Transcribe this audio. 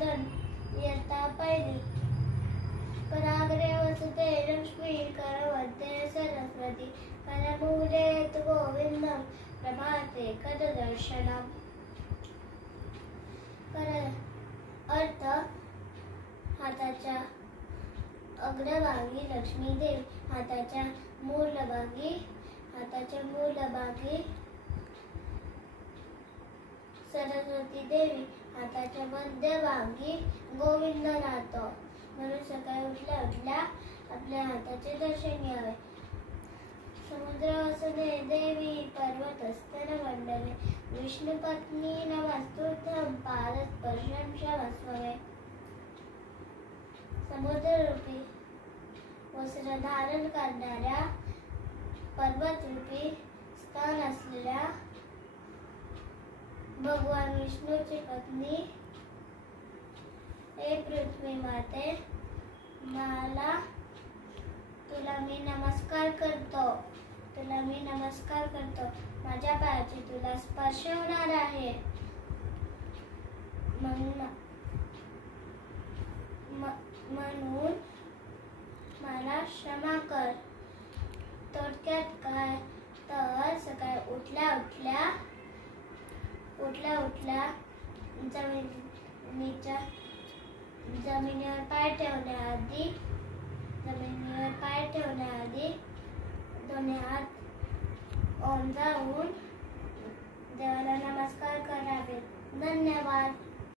धन इयत्ता पहिली। कराग्रे वसते लक्ष्मी करवते सरस्वती करमूले तु गोविंदम प्रभाते करदर्शनम। अर्थ हाताच्या अग्रभागी लक्ष्मी देवी, हाताच्या मूलभागी सरस्वती देवी, हाताच्या मध्यभागी गोविंद राहतो। म्हणून सकाळी उठल्या उठल्या आपल्या हाताचे दर्शन घ्यावे। समुद्र वसने देवी पर्वत स्तन मंडले विष्णू पत्नी नमस्तुभ्यं पादस्पर्शं क्षमस्व। समुद्ररूपी वस्त्र धारण करणाऱ्या पर्वतरूपी स्तन असलेल्या भगवान विष्णूची पत्नी, हे पृथ्वी माते, तुला मी नमस्कार करतो। माझ्या पायाची तुला स्पर्श होणार आहे, म्हणून मला क्षमा कर। थोडक्यात काय तर सकाळी उठल्या उठल्या जमिनीवर पाय ठेवण्याआधी दोन्ही हात ओंजाळून देवाला नमस्कार करावे। धन्यवाद।